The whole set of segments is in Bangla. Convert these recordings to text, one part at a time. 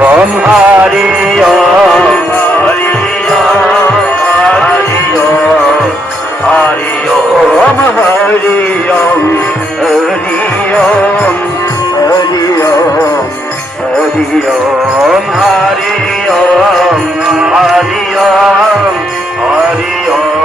ওম হরি ওম হরি ওম হরি ওম হরি ওম হরি ওম হরি ওম হরি ওম হরি ওম হরি ওম হরি ওম হরি ওম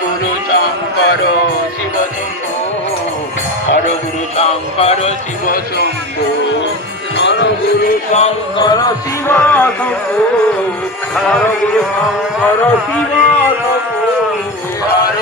গুরু শঙ্কর, শিব শম্ভু। হর গুরু শঙ্কর, শিব শম্ভু। হর গুরু শঙ্কর, শিব শম্ভু। হর গুরু শঙ্কর, শিব শম্ভু।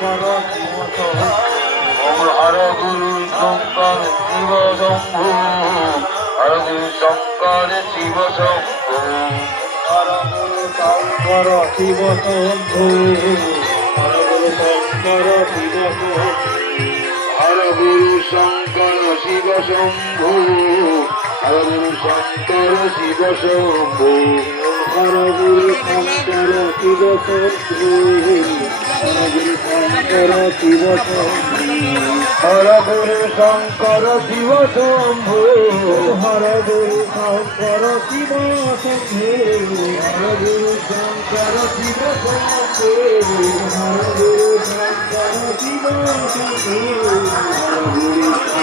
Om Har Guru Shankar Shiva Shambhu Har Guru Shankar Shiva Shambhu Har Guru Shankar Shiva Shambhu Har Guru Shankar Shiva Shambhu Shiva Shambhu Shambhu Har Guru Shankar Shiva Shambhu Har Guru Shankar Shiva Shambhu Har Guru Shankar Shiva Shambhu Har Guru Shankar Shiva Shambhu Har Guru Shankar Shiva Shambhu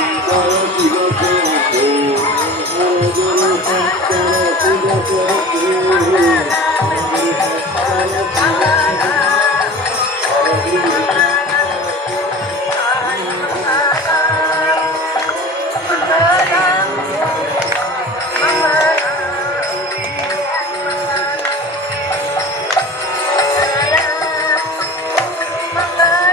my love.